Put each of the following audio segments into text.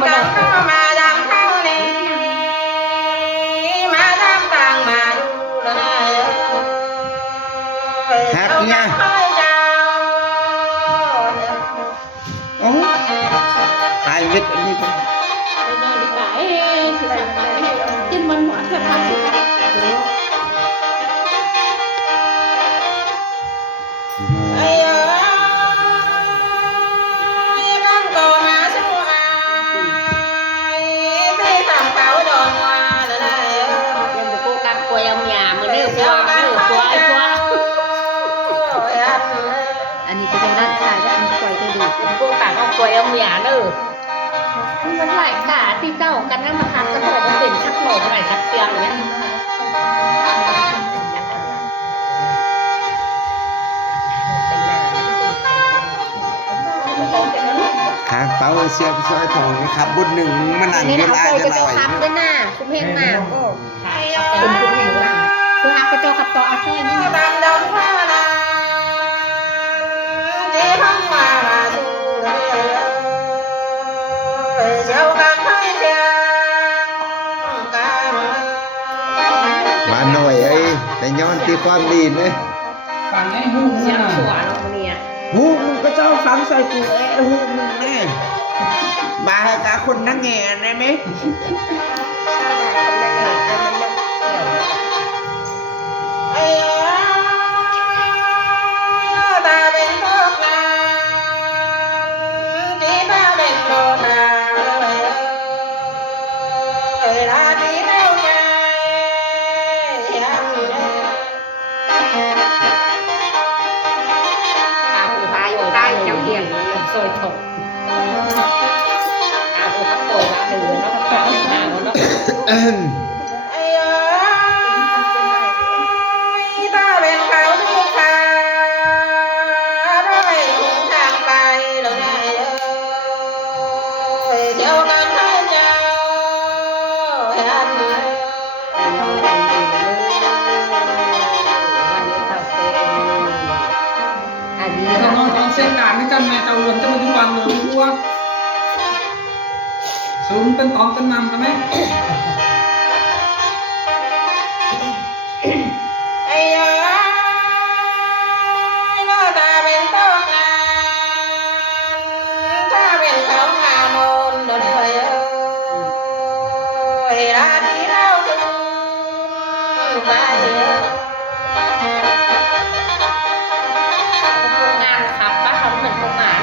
มมาดอกมาดังเข้านี่มาทำต่างมาดูเลยฮักเนี่ยโอ้ขายวิทย์อันนี้ก็กินมันหวานแค่พักสิไอ้ยกันก็มาสู้อายที่ทำเขาโดนว่าเลยยังจะโกกันกลัวยังหยามือเด้อพัวเด้อพัวไอ้พัวอันนี้ก็เป็นด้านชายและอันนี้กล้วยก็ดีโกกันเอากล้วยเอาหยาเด้อมันหลายขาที่เจ้ากันนั่งมาคัดกระโดดมันเป็นชักโหลไหนชักเสียงเนี่ยขาเป้าเสียบซอยทองนะครับบุญหนึ่งมันหลังเวลาจะลอยครับด้วยหน้าคุ้มเฮงมากก็เป็นคุ้มเฮงมากคือฮักกระโจกับต่อเอาช่วยนี่ตามดงพระนางที่พังมาสู่เลยเจ้ากันให้เชียงกันมาหน่อยไอ้แต่ย้อนตีความดีเลยฟังไอ้หูเสียงสวนเราเนี่ยหูมึงก็เจ้าฟังใส่กูไอ้หูมึงแน่มาให้กาคนนั่งแง่ได้ไหมตาเป็นพวกนั้นที่ตาเป็นโลหะราที่เล่าใจตาอยู่ใต้เจ้าเหียนซอยถกอาบุคับโตมาหนึ่งแล้วก็ต่อหนาวแล้วตาเป็นเขาทุกขาได้ทุกทางไปแล้วไงเจ้ากันให้เจ้ายันจะนอนตอนเส้นงานไม่จำแม่เจ้าเรือนจะมาทุกวันเลยรู้ว่าสูงเป็นตอมเป็นนำกันไหมไอ้ยาโน่ตาเป็นต้นงานถ้าเป็นเขางามมนเดินเลยราที่เราถึงไปงานขับป้าเขาเหมือนพวกหมาน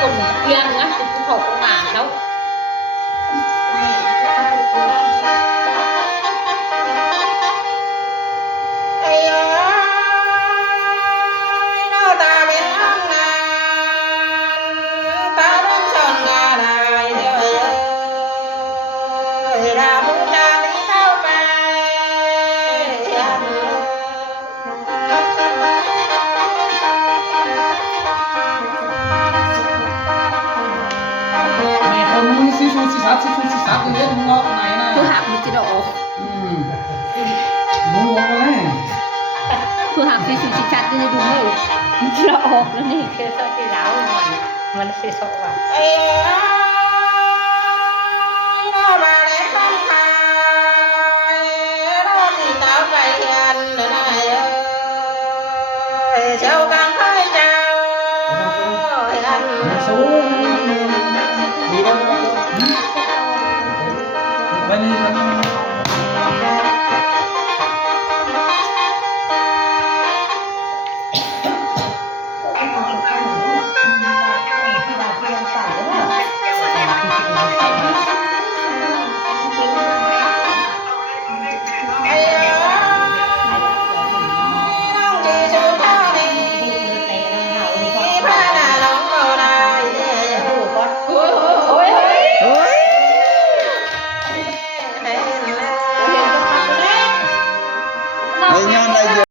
กลุ่มเพียงนะเป็นผู้ถกพวกหมานเขาไอ้ยาโน่ตาเป็นห้องงานตาเป็นชนงานอะไรเด้อราบุญาที่เข้าไปแม่คนมึงซีซูซีซัดเรียกมึงรอบไหนนะ คือหักมิจิโร่ มึงลงมาเลย คือหักที่สุดชัดๆนี่ดูไม่มิจิโร่ออกแล้วนี่คือสักทีแล้วมันเสียสว่างไอ้โน่มาเลยข้างใครโน่ที่เต้าไปยันเดินไหนเจ้ากันให้เจ้ายันสูงดีแล้วไปนี่ทำ